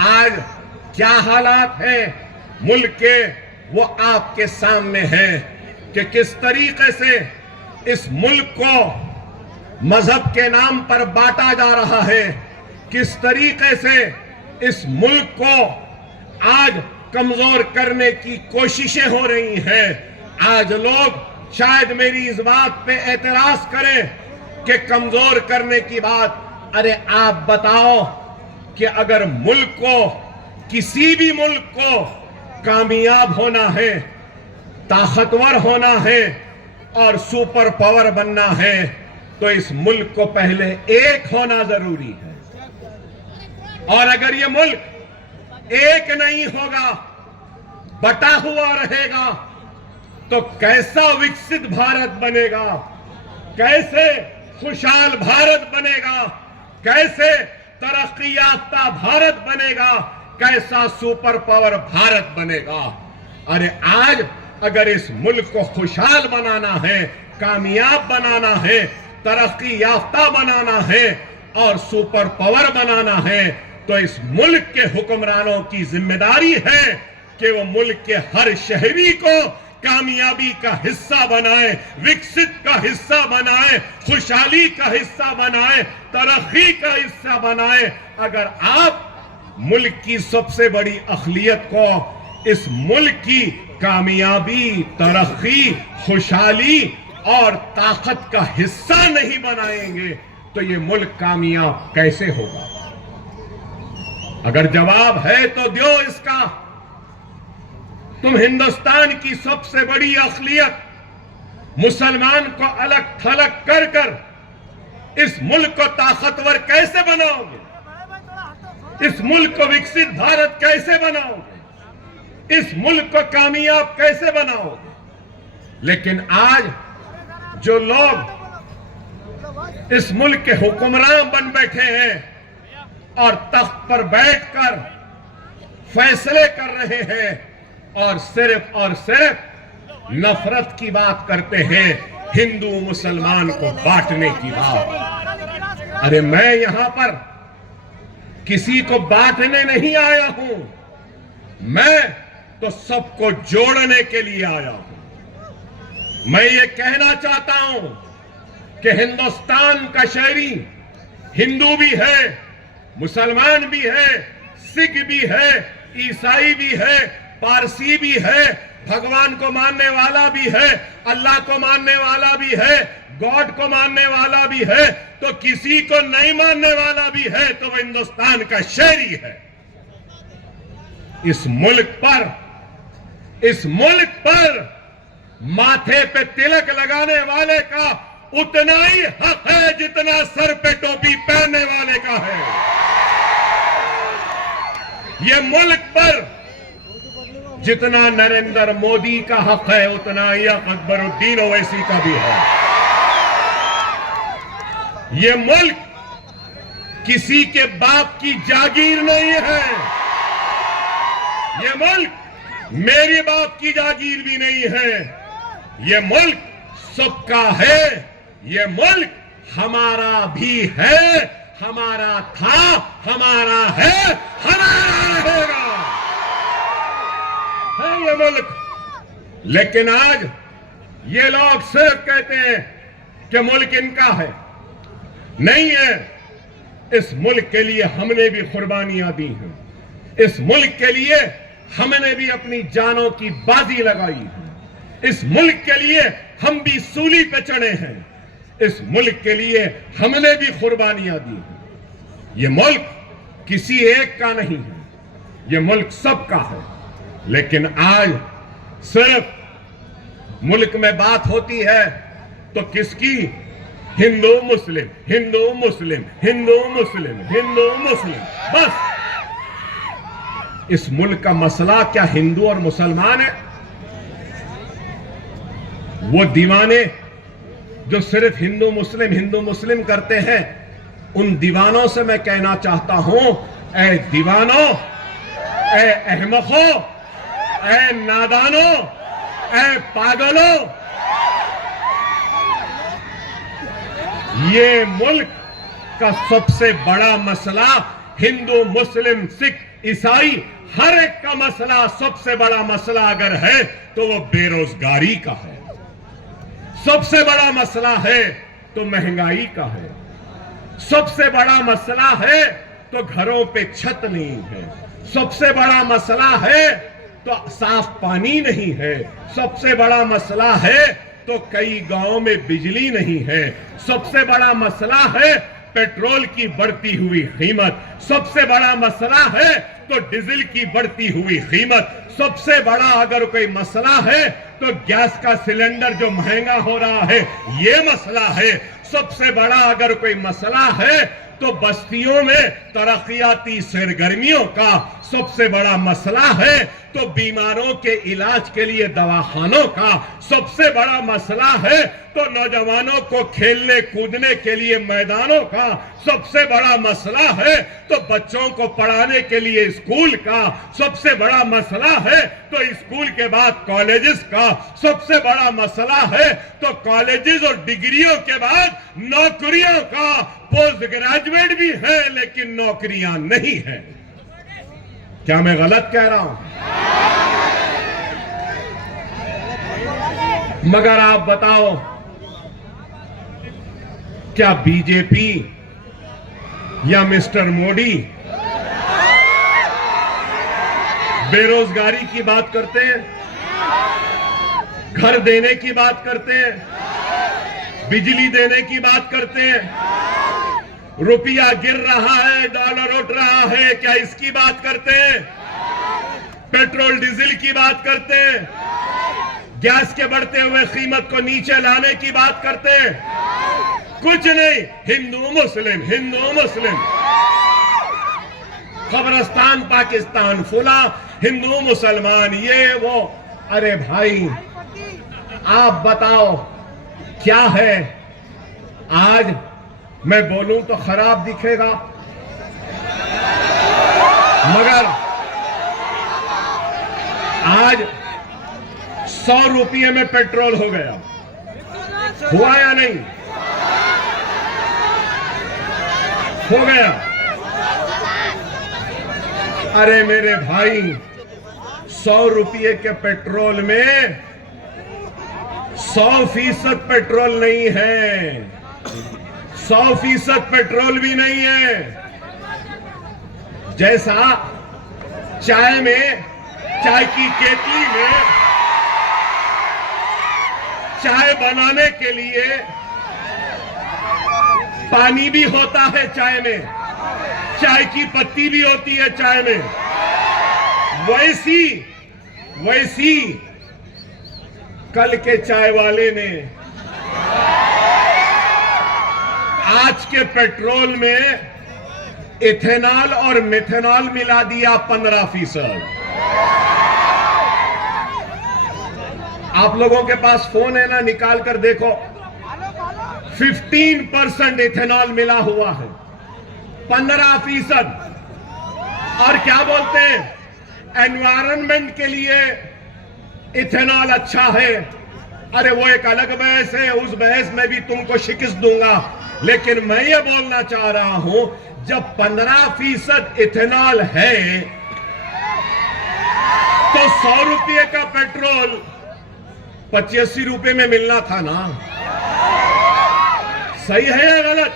आज क्या हालात हैं मुल्क के, वो आपके सामने है कि किस तरीके से इस मुल्क को मजहब के नाम पर बांटा जा रहा है, किस तरीके से इस मुल्क को आज कमजोर करने की कोशिशें हो रही हैं। आज लोग शायद मेरी इस बात पे एतराज करें कि कमजोर करने की बात, अरे आप बताओ कि अगर मुल्क को, किसी भी मुल्क को कामयाब होना है, ताकतवर होना है और सुपर पावर बनना है, तो इस मुल्क को पहले एक होना जरूरी है। और अगर ये मुल्क एक नहीं होगा, बटा हुआ रहेगा, तो कैसा विकसित भारत बनेगा, कैसे खुशहाल भारत बनेगा, कैसे तरक्की याफ्ता भारत बनेगा, कैसा सुपर पावर भारत बनेगा। अरे आज अगर इस मुल्क को खुशहाल बनाना है, कामयाब बनाना है, तरक्की याफ्ता बनाना है और सुपर पावर बनाना है, तो इस मुल्क के हुक्मरानों की जिम्मेदारी है कि वो मुल्क के हर शहरी को कामयाबी का हिस्सा बनाए, विकसित का हिस्सा बनाए, खुशहाली का हिस्सा बनाए, तरक्की का हिस्सा बनाए। अगर आप मुल्क की सबसे बड़ी अखिलियत को, इस मुल्क की कामयाबी, तरक्की, खुशहाली और ताकत का हिस्सा नहीं बनाएंगे, तो ये मुल्क कामयाब कैसे होगा? अगर जवाब है तो दो इसका। तुम हिंदुस्तान की सबसे बड़ी अखिलियत मुसलमान को अलग थलग कर कर इस मुल्क को ताकतवर कैसे बनाओगे? इस मुल्क को विकसित भारत कैसे बनाओगे? इस मुल्क को कामयाब कैसे बनाओगे? लेकिन आज जो लोग इस मुल्क के हुक्मरान बन बैठे हैं और तख्त पर बैठकर फैसले कर रहे हैं और सिर्फ नफरत की बात करते हैं, हिंदू मुसलमान को बांटने की बात। अरे मैं यहां पर किसी को बांटने नहीं आया हूं, मैं तो सबको जोड़ने के लिए आया हूं। मैं ये कहना चाहता हूं कि हिंदुस्तान का शहरी हिंदू भी है, मुसलमान भी है, सिख भी है, ईसाई भी है, पारसी भी है, भगवान को मानने वाला भी है, अल्लाह को मानने वाला भी है, गॉड को मानने वाला भी है, तो किसी को नहीं मानने वाला भी है, तो वह हिंदुस्तान का शहरी है। इस मुल्क पर माथे पे तिलक लगाने वाले का उतना ही हक है जितना सर पे टोपी पहनने वाले का है। ये मुल्क पर जितना नरेंद्र मोदी का हक है, उतना ही अकबरुद्दीन ओवैसी का भी है। ये मुल्क किसी के बाप की जागीर नहीं है, ये मुल्क मेरे बाप की जागीर भी नहीं है, ये मुल्क सबका है, ये मुल्क हमारा भी है, हमारा था, हमारा है, हमारा रहेगा, है ये मुल्क। लेकिन आज ये लोग सिर्फ कहते हैं कि मुल्क इनका है, नहीं है। इस मुल्क के लिए हमने भी कुर्बानियां दी हैं, इस मुल्क के लिए हमने भी अपनी जानों की बाजी लगाई है, इस मुल्क के लिए हम भी सूली पे चढ़े हैं, इस मुल्क के लिए हमने भी कुर्बानियां दी हैं। ये मुल्क किसी एक का नहीं है, ये मुल्क सबका है। लेकिन आज सिर्फ मुल्क में बात होती है तो किसकी? हिंदू मुस्लिम, हिंदू मुस्लिम, हिंदू मुस्लिम, हिंदू मुस्लिम, बस। इस मुल्क का मसला क्या हिंदू और मुसलमान है? वो दीवाने जो सिर्फ हिंदू मुस्लिम करते हैं, उन दीवानों से मैं कहना चाहता हूं, ऐ दीवानों, ऐ अहमकों, ऐ नादानों, ऐ पागलों, ये मुल्क का सबसे बड़ा मसला हिंदू, मुस्लिम, सिख, ईसाई, हर एक का मसला, सबसे बड़ा मसला अगर है तो वो बेरोजगारी का है। सबसे बड़ा मसला है तो महंगाई का है। सबसे बड़ा मसला है तो घरों पे छत नहीं है। सबसे बड़ा मसला है तो साफ पानी नहीं है। सबसे बड़ा मसला है तो कई गांवों में बिजली नहीं है। सबसे बड़ा मसला है पेट्रोल की बढ़ती हुई कीमत। सबसे बड़ा मसला है तो डीजल की बढ़ती हुई कीमत। सबसे बड़ा अगर कोई मसला है तो गैस का सिलेंडर जो महंगा हो रहा है, ये मसला है। सबसे बड़ा अगर कोई मसला है तो बस्तियों में तरक्याती सरगर्मियों का सबसे बड़ा मसला है। तो बीमारों के इलाज के लिए दवाखानों का सबसे बड़ा मसला है। तो नौजवानों को खेलने कूदने के लिए मैदानों का सबसे बड़ा मसला है। तो बच्चों को पढ़ाने के लिए स्कूल का सबसे बड़ा मसला है। तो स्कूल के बाद कॉलेजेस का सबसे बड़ा मसला है। तो कॉलेजेस और डिग्रियों के बाद नौकरियों का, पोस्ट ग्रेजुएट भी है लेकिन नौकरियां नहीं है। क्या मैं गलत कह रहा हूं? मगर आप बताओ, क्या बीजेपी या मिस्टर मोदी बेरोजगारी की बात करते हैं, घर देने की बात करते हैं, बिजली देने की बात करते हैं, रुपया गिर रहा है, डॉलर उठ रहा है, क्या इसकी बात करते हैं? पेट्रोल डीजल की बात करते हैं, गैस के बढ़ते हुए कीमत को नीचे लाने की बात करते हैं? कुछ नहीं। हिंदू मुस्लिम, हिंदू मुस्लिम, कब्रिस्तान पाकिस्तान, फुला हिंदू मुसलमान, ये वो। अरे भाई आप बताओ क्या है? आज मैं बोलूं तो खराब दिखेगा, मगर आज 100 रुपये में पेट्रोल हो गया। हुआ या नहीं? हो गया। अरे मेरे भाई, 100 रुपये के पेट्रोल में 100% पेट्रोल नहीं है। 100% पेट्रोल भी नहीं है। जैसा चाय में, चाय की केतली में चाय बनाने के लिए पानी भी होता है, चाय में चाय की पत्ती भी होती है चाय में, वैसी कल के चाय वाले ने आज के पेट्रोल में इथेनॉल और मिथेनॉल मिला दिया 15%। आप लोगों के पास फोन है ना, निकाल कर देखो, 15% इथेनॉल मिला हुआ है, 15%। और क्या बोलते हैं, एनवायरनमेंट के लिए इथेनॉल अच्छा है। अरे वो एक अलग बहस है, उस बहस में भी तुमको शिकस्त दूंगा। लेकिन मैं ये बोलना चाह रहा हूं, जब 15% इथेनॉल है तो 100 रुपये का पेट्रोल 85 रुपये में मिलना था ना। सही है या गलत?